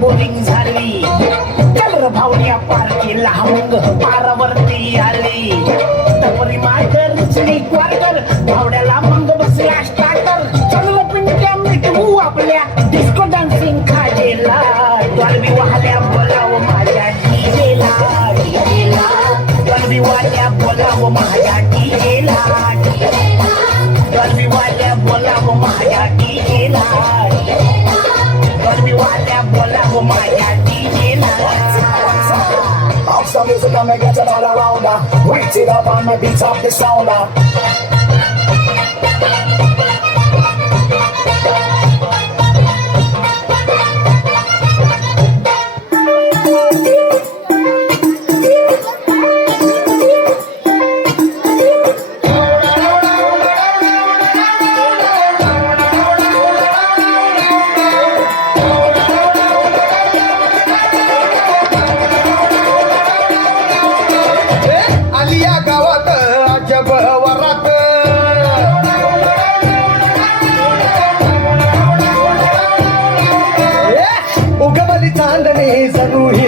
Boring झाली चल भावड्या पारखी लहामंग पारावरती आली तपरी माकर रुचली क्वार्टर भावड्याला मंग बसला स्टार्टर चल पिंट्या मिटवू आपल्या डिस्को डान्सिंग खाजेला डॉल्बी वाहल्या बोलाव माझ्या डीजेला डीजेला डॉल्बी वाहल्या बोलाव माझ्या डीजेला डॉल्बी वाहल्या बोलाव माझ्या डीजेला gonna be wild that bola with my DJ now. House music, I'm gonna get her. rounder. Wait it up, I'ma beat up the sounder. ಸನು